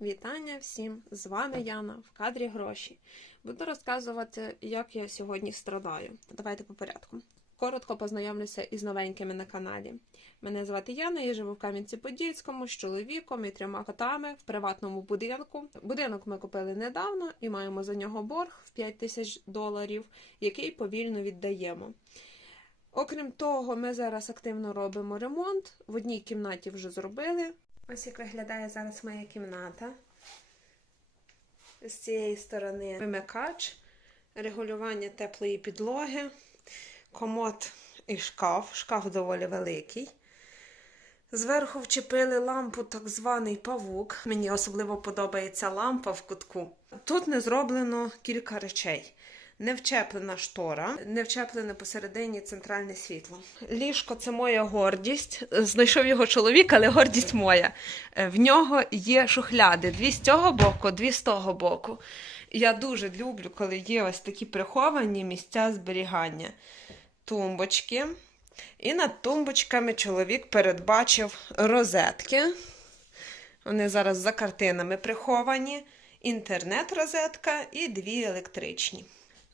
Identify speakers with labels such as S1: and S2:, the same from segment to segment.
S1: Вітання всім! З вами Яна в кадрі гроші. Буду розказувати, як я сьогодні страдаю. Давайте по порядку. Коротко познайомлюся із новенькими на каналі. Мене звати Яна, я живу в Кам'янці-Подільському з чоловіком і трьома котами в приватному будинку. Будинок ми купили недавно і маємо за нього борг в 5 тисяч доларів, який повільно віддаємо. Окрім того, ми зараз активно робимо ремонт. В одній кімнаті вже зробили. Ось як виглядає зараз моя кімната. З цієї сторони вимикач, регулювання теплої підлоги, комод і шкаф. Шкаф доволі великий. Зверху вчепили лампу, так званий павук. Мені особливо подобається лампа в кутку. Тут не зроблено кілька речей. Не вчеплена штора, не вчеплене посередині центральне світло. Ліжко це моя гордість. Знайшов його чоловік, але гордість моя. Е, В нього є шухляди: дві з цього боку, дві з того боку. Я дуже люблю, коли є ось такі приховані місця зберігання. Тумбочки. І над тумбочками чоловік передбачив розетки. Вони зараз за картинами приховані. Інтернет-розетка і дві електричні.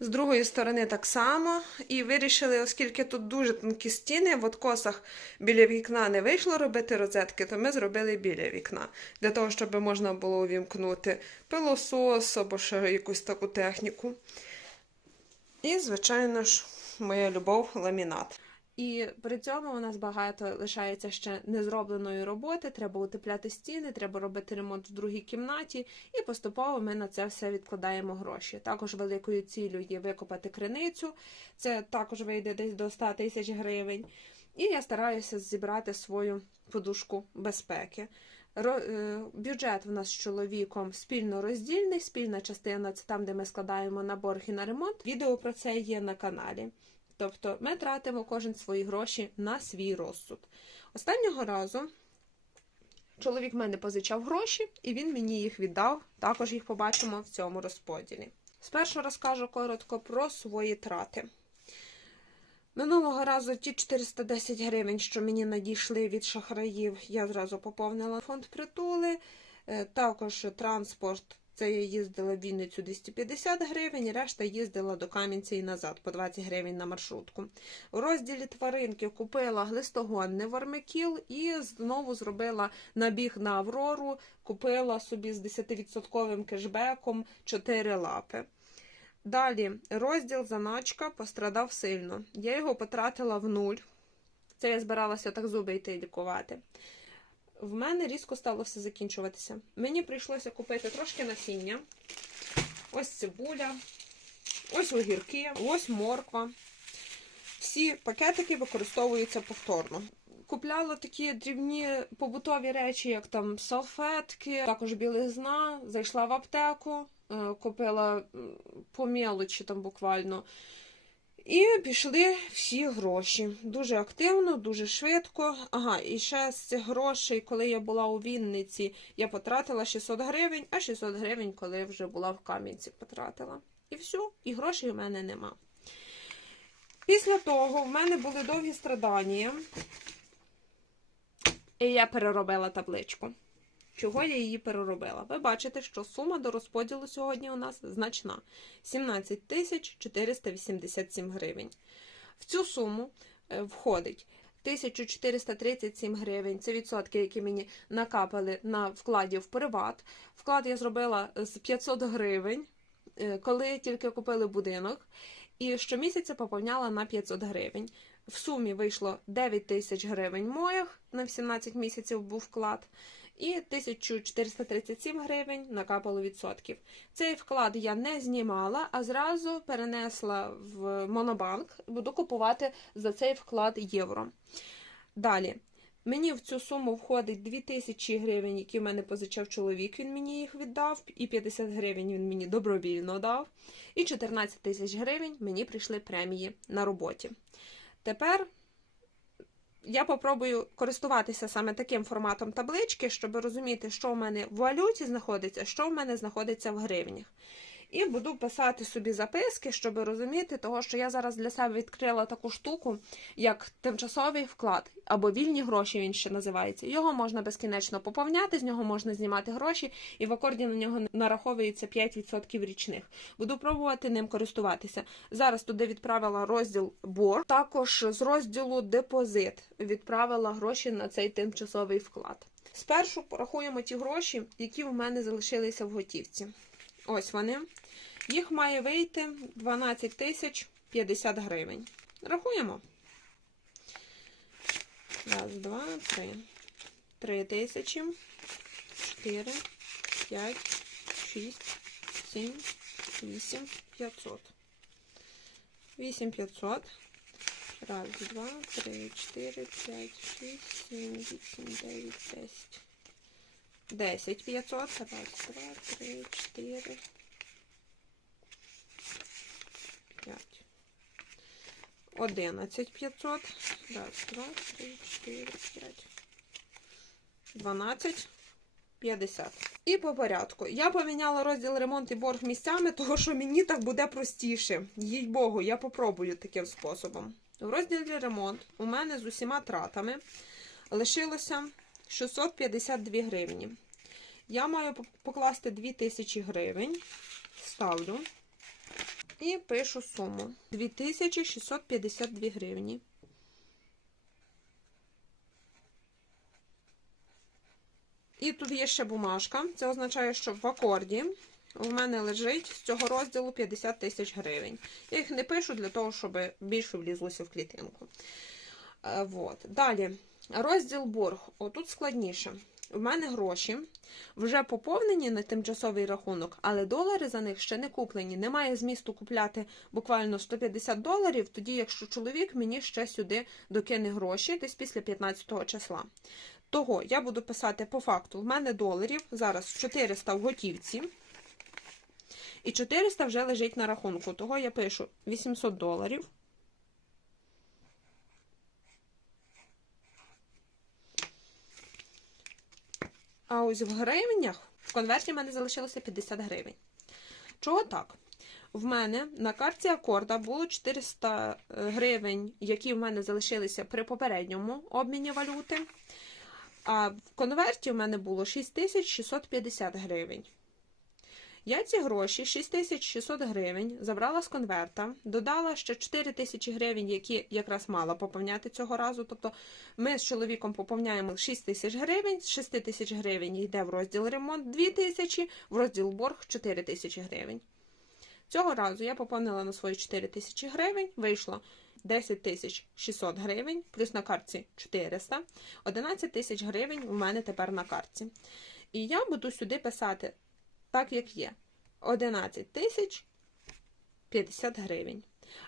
S1: З другої сторони так само. І вирішили, оскільки тут дуже тонкі стіни, в откосах біля вікна не вийшло робити розетки, то ми зробили біля вікна. Для того, щоб можна було увімкнути пилосос або ще якусь таку техніку. І, звичайно ж, моя любов ламінат. І при цьому у нас багато лишається ще незробленої роботи. Треба утепляти стіни, треба робити ремонт в другій кімнаті, і поступово ми на це все відкладаємо гроші. Також великою ціллю є викопати криницю. Це також вийде десь до 100 тисяч гривень. І я стараюся зібрати свою подушку безпеки. Е, бюджет в нас з чоловіком спільно роздільний. Спільна частина це там, де ми складаємо на борг і на ремонт. Відео про це є на каналі. Тобто ми тратимо кожен свої гроші на свій розсуд. Останнього разу чоловік в мене позичав гроші, і він мені їх віддав. Також їх побачимо в цьому розподілі. Спершу розкажу коротко про свої трати. Минулого разу ті 410 гривень, що мені надійшли від шахраїв, я зразу поповнила фонд притули. Е, Також транспорт. Це я їздила в Вінницю 250 гривень, решта їздила до Кам'янця і назад по 20 гривень на маршрутку. У розділі тваринки купила глистогонний вармикіл і знову зробила набіг на Аврору, купила собі з 10% кешбеком 4 лапи. Далі розділ заначка пострадав сильно. Я його потратила в нуль. Це я збиралася так зуби йти лікувати. В мене різко стало все закінчуватися. Мені прийшлося купити трошки насіння. Ось цибуля, ось огірки, ось морква. Всі пакетики використовуються повторно. Купляла такі дрібні побутові речі, як там салфетки, також білизна. Зайшла в аптеку, е, купила по мелочі там буквально. І пішли всі гроші. Дуже активно, дуже швидко. Ага, і ще з цих грошей, коли я була у Вінниці, я потратила 600 гривень, а 600 гривень, коли вже була в Кам'янці, потратила. І все, і грошей у мене нема. Після того в мене були довгі страдання. І я переробила табличку. Чого я її переробила? Ви бачите, що сума до розподілу сьогодні у нас значна 17 тисяч 487 гривень. В цю суму е, входить 1437 гривень. Це відсотки, які мені накапали на вкладі в приват. Вклад я зробила з 500 гривень, е, коли тільки купили будинок. І щомісяця поповняла на 500 гривень. В сумі вийшло 9 тисяч гривень моїх на 18 місяців був вклад. І 1437 гривень накапало відсотків. Цей вклад я не знімала, а зразу перенесла в Монобанк. Буду купувати за цей вклад євро. Далі. Мені в цю суму входить 2000 гривень, які в мене позичав чоловік, він мені їх віддав, і 50 гривень він мені добровільно дав. І 14 тисяч гривень мені прийшли премії на роботі. Тепер я попробую користуватися саме таким форматом таблички, щоб розуміти, що в мене в валюті знаходиться, що в мене знаходиться в гривнях. І буду писати собі записки, щоб розуміти, того, що я зараз для себе відкрила таку штуку, як тимчасовий вклад або вільні гроші він ще називається. Його можна безкінечно поповняти, з нього можна знімати гроші, і в акорді на нього нараховується 5% річних. Буду пробувати ним користуватися. Зараз туди відправила розділ борг. Також з розділу депозит відправила гроші на цей тимчасовий вклад. Спершу порахуємо ті гроші, які в мене залишилися в готівці. Ось вони. Їх має вийти 12 тисяч 50 гривень. Рахуємо. Раз, два, три. Три тисячі. Чотири, п'ять, шість, сім, вісім, п'ятсот. Вісім п'ятсот. Раз, два, три, чотири, п'ять, шість, сім, вісім, дев'ять, десять. Десять п'ятсот. Раз, два, три, чотири. П'ять. Одинадцять п'ятсот. Раз, два, три, чотири, п'ять. Дванадцять. 50. І по порядку. Я поміняла розділ ремонт і борг місцями, тому що мені так буде простіше. Їй Богу, я попробую таким способом. В розділі ремонт у мене з усіма тратами лишилося 652 гривні. Я маю покласти 2000 гривень. Ставлю і пишу суму 2652 гривні. І тут є ще бумажка. Це означає, що в акорді у мене лежить з цього розділу 50 тисяч гривень. Я їх не пишу для того, щоб більше влізлося в клітинку. Е, вот. Далі, розділ борг. Отут складніше. У мене гроші вже поповнені на тимчасовий рахунок, але долари за них ще не куплені. Немає змісту купляти буквально 150 доларів, тоді, якщо чоловік мені ще сюди докине гроші десь після 15 числа. Того я буду писати по факту: в мене доларів зараз 400 в готівці. І 400 вже лежить на рахунку. Того я пишу 800 доларів. А ось в гривнях в конверті в мене залишилося 50 гривень. Чого так? В мене на карті акорда було 400 гривень, які в мене залишилися при попередньому обміні валюти. А в конверті в мене було 6650 гривень. Я ці гроші, 6600 гривень, забрала з конверта, додала ще 4000 гривень, які якраз мала поповняти цього разу. Тобто ми з чоловіком поповняємо 6 тисяч гривень, з 6 тисяч гривень йде в розділ ремонт 2 тисячі, в розділ борг 4 тисячі гривень. Цього разу я поповнила на свої 4 тисячі гривень, вийшло 10 тисяч 600 гривень, плюс на картці 400, 11 тисяч гривень у мене тепер на картці. І я буду сюди писати так, як є. 11 тисяч 50 гривень.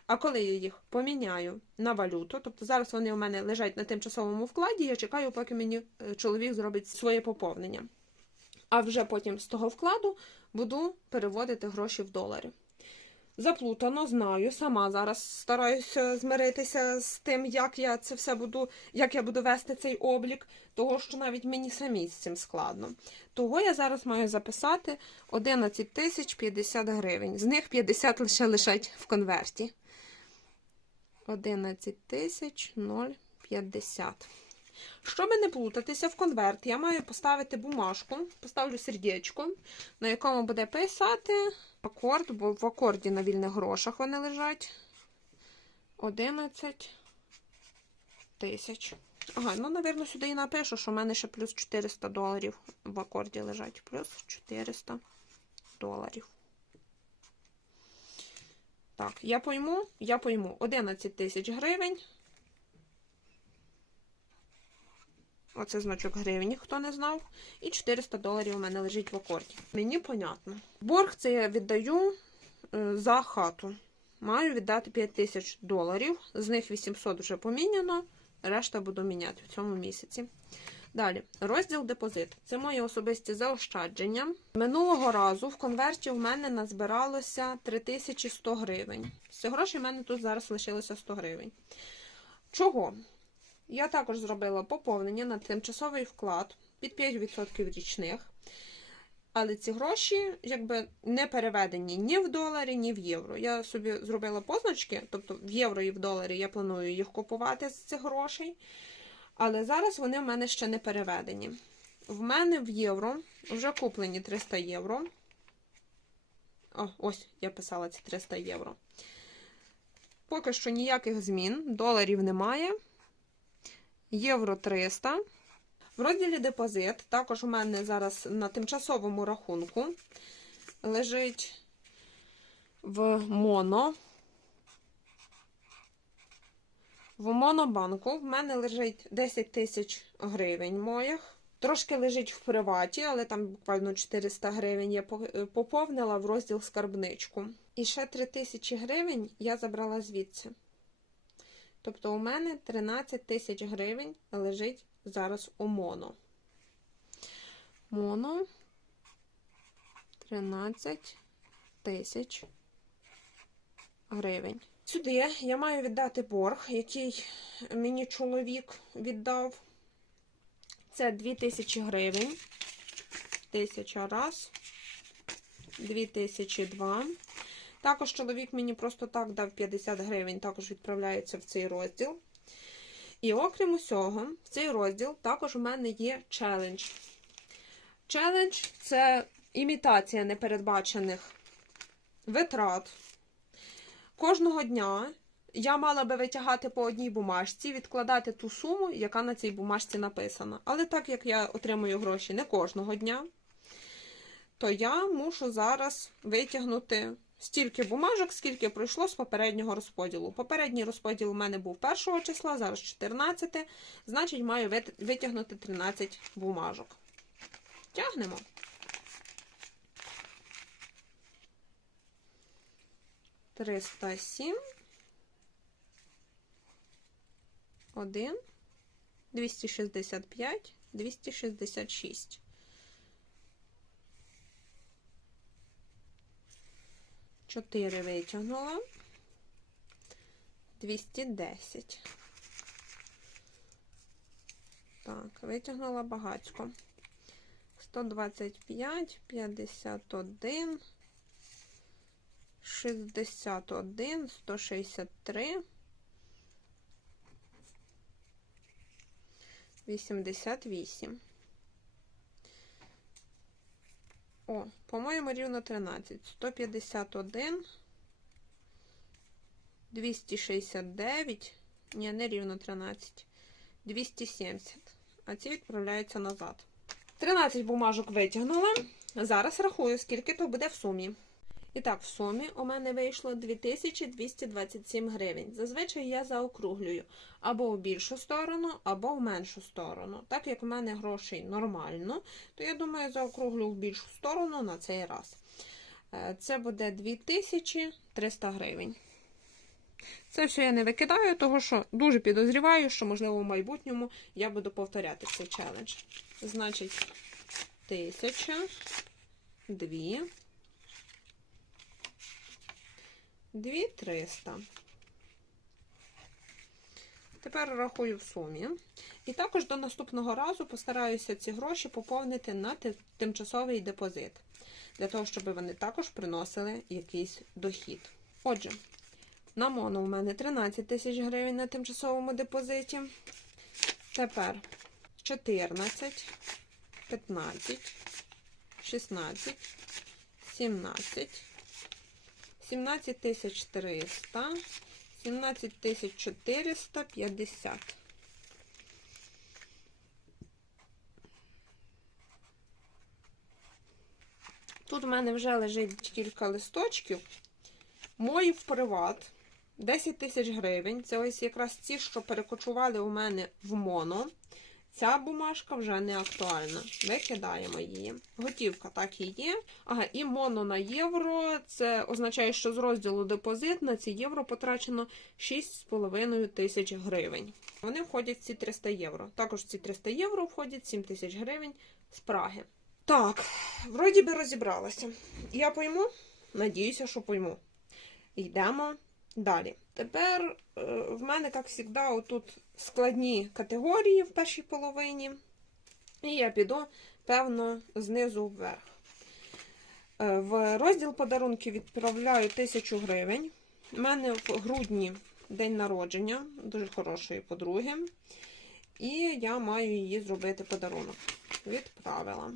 S1: А коли я їх поміняю на валюту, тобто зараз вони у мене лежать на тимчасовому вкладі, я чекаю, поки мені е, чоловік зробить своє поповнення. А вже потім з того вкладу буду переводити гроші в долари. Заплутано, знаю. Сама зараз стараюся змиритися з тим, як я це все буду, як я буду вести цей облік, того що навіть мені самі з цим складно. Того я зараз маю записати 11 тисяч 50 гривень. З них 50 лише лишать в конверті. 11 тисяч 050. Щоб не плутатися в конверт, я маю поставити бумажку, поставлю сердечко, на якому буде писати акорд, бо в акорді на вільних грошах вони лежать. 11 тисяч. Ага, ну, напевно, сюди і напишу, що в мене ще плюс 400 доларів в акорді лежать. Плюс 400 доларів. Так, я пойму, я пойму 11 тисяч гривень. Оце значок гривні, хто не знав. І 400 доларів у мене лежить в акорді. Мені понятно. Борг це я віддаю е, за хату. Маю віддати 5 тисяч доларів. З них 800 вже поміняно, решта буду міняти в цьому місяці. Далі, розділ депозит. Це мої особисті заощадження. Минулого разу в конверті в мене назбиралося 3100 гривень. З грошей в мене тут зараз лишилося 100 гривень. Чого? Я також зробила поповнення на тимчасовий вклад під 5% річних. Але ці гроші якби не переведені ні в доларі, ні в євро. Я собі зробила позначки, тобто в євро і в доларі я планую їх купувати з цих грошей. Але зараз вони в мене ще не переведені. В мене в євро вже куплені 300 євро. О, ось я писала ці 300 євро. Поки що ніяких змін, доларів немає. Євро 300. В розділі депозит, також у мене зараз на тимчасовому рахунку лежить в моно. В монобанку в мене лежить 10 тисяч гривень моїх. Трошки лежить в приваті, але там буквально 400 гривень я поповнила в розділ скарбничку. І ще 3 тисячі гривень я забрала звідси. Тобто у мене 13 тисяч гривень лежить зараз у моно. Моно 13 тисяч гривень. Сюди я маю віддати борг, який мені чоловік віддав. Це 2000 гривень. Тисяча раз, 2000 два. Також чоловік мені просто так дав 50 гривень, також відправляється в цей розділ. І окрім усього, в цей розділ також у мене є челендж. Челендж це імітація непередбачених витрат. Кожного дня я мала би витягати по одній бумажці, відкладати ту суму, яка на цій бумажці написана. Але так як я отримую гроші не кожного дня, то я мушу зараз витягнути стільки бумажок, скільки пройшло з попереднього розподілу. Попередній розподіл у мене був 1 числа, зараз 14, значить, маю витягнути 13 бумажок. Тягнемо. Триста сім. Один. Двісті шістдесят п'ять, двісті шістдесят шість. 4 витягнула. 210. Так, витягнула багатько. 125, 51, 61, 163, 88. О, по-моєму, рівно 13. 151, 269. Ні, не рівно 13. 270. А ці відправляються назад. 13 бумажок витягнули. Зараз рахую, скільки то буде в сумі. І так, в сумі у мене вийшло 2227 гривень. Зазвичай я заокруглюю або в більшу сторону, або в меншу сторону. Так як в мене грошей нормально, то я думаю, заокруглю в більшу сторону на цей раз. Е, це буде 2300 гривень. Це все я не викидаю, тому що дуже підозріваю, що, можливо, в майбутньому я буду повторяти цей челендж. Значить, 1000, 2. 2300. Тепер рахую в сумі. І також до наступного разу постараюся ці гроші поповнити на тимчасовий депозит. Для того, щоб вони також приносили якийсь дохід. Отже, на моно у мене 13 тисяч гривень на тимчасовому депозиті. Тепер 14, 15, 16, 17. 17 300, 17 450. Тут у мене вже лежить кілька листочків. Мої в приват 10 тисяч гривень. Це ось якраз ті, що перекочували у мене в моно. Ця бумажка вже не актуальна. Викидаємо її. Готівка так і є. Ага, і моно на євро. Це означає, що з розділу депозит на ці євро потрачено 6,5 тисяч гривень. Вони входять в ці 300 євро. Також в ці 300 євро входять 7 тисяч гривень з Праги. Так, вроді би розібралася. Я пойму? Надіюся, що пойму. Йдемо далі. Тепер е, в мене, як завжди, отут складні категорії в першій половині. І я піду, певно, знизу вверх. Е, В розділ подарунки відправляю 1000 гривень. У мене в грудні день народження дуже хорошої подруги. І я маю її зробити подарунок. Відправила.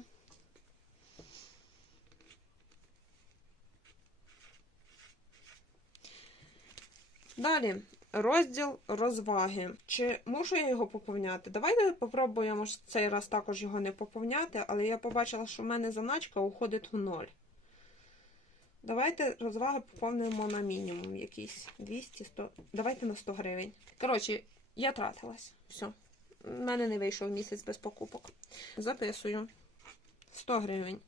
S1: Далі розділ розваги. Чи мушу я його поповняти? Давайте попробуємо цей раз також його не поповняти, але я побачила, що в мене заначка уходить в ноль. Давайте розваги поповнимо на мінімум якийсь 200, 100. Давайте на 100 гривень. Коротше, я тратилась. Все. У мене не вийшов місяць без покупок. Записую 100 гривень.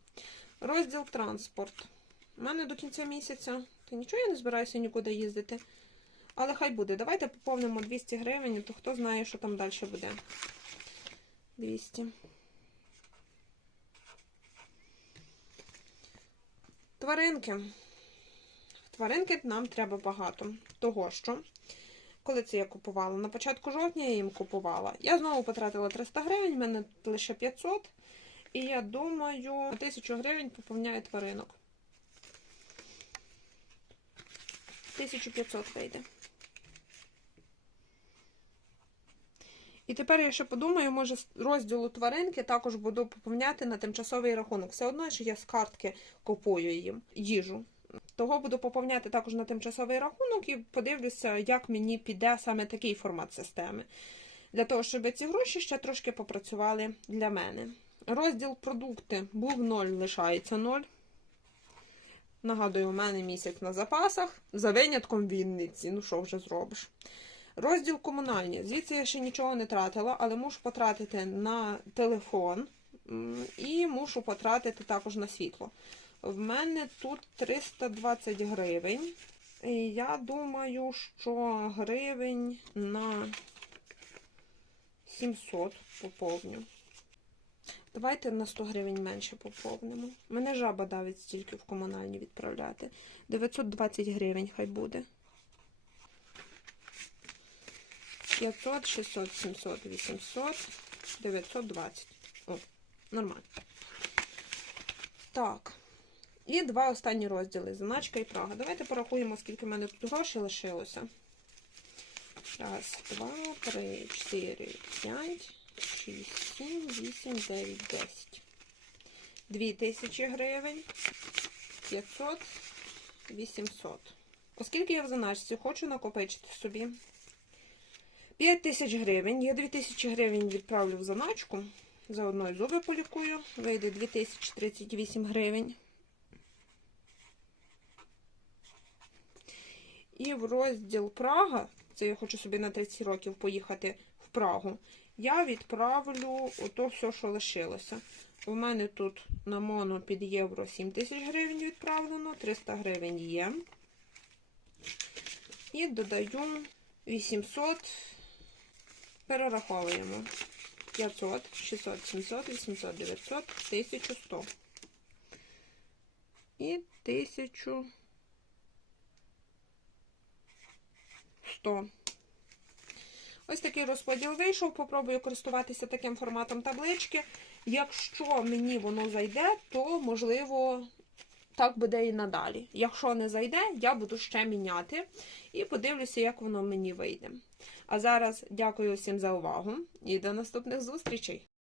S1: Розділ транспорт. У мене до кінця місяця. Та нічого я не збираюся нікуди їздити. Але хай буде. Давайте поповнимо 200 гривень, то хто знає, що там далі буде. 200. Тваринки. Тваринки нам треба багато. Того що, коли це я купувала? На початку жовтня я їм купувала. Я знову потратила 300 гривень, в мене лише 500. І я думаю, на 1000 гривень поповняю тваринок. 1500 вийде. І тепер я ще подумаю, може з розділу тваринки також буду поповняти на тимчасовий рахунок. Все одно, що я з картки купую їм їжу. Того буду поповняти також на тимчасовий рахунок і подивлюся, як мені піде саме такий формат системи. Для того, щоб ці гроші ще трошки попрацювали для мене. Розділ продукти був 0, лишається 0. Нагадую, у мене місяць на запасах, за винятком Вінниці. Ну що вже зробиш? Розділ комунальні. Звідси я ще нічого не тратила, але мушу потратити на телефон і мушу потратити також на світло. В мене тут 320 гривень. І я думаю, що гривень на 700 поповню. Давайте на 100 гривень менше поповнимо. Мене жаба давить стільки в комунальні відправляти. 920 гривень хай буде. 500, 600, 700, 800, 920. О, нормально. Так. І два останні розділи. Заначка і Прага. Давайте порахуємо, скільки в мене тут грошей лишилося. Раз, два, три, чотири, п'ять, шість, сім, вісім, дев'ять, десять. Дві тисячі гривень. 500, 800. Оскільки я в заначці хочу накопичити собі 5 тисяч гривень. Я 2 тисячі гривень відправлю в заначку. Заодно і зуби полікую. Вийде 2038 гривень. І в розділ Прага, це я хочу собі на 30 років поїхати в Прагу, я відправлю ото все, що лишилося. У мене тут на моно під євро 7 тисяч гривень відправлено, 300 гривень є. І додаю 800, перераховуємо. 500, 600, 700, 800, 900, 1100. І 1100. Ось такий розподіл вийшов. Попробую користуватися таким форматом таблички. Якщо мені воно зайде, то можливо так буде і надалі. Якщо не зайде, я буду ще міняти і подивлюся, як воно мені вийде. А зараз дякую всім за увагу і до наступних зустрічей!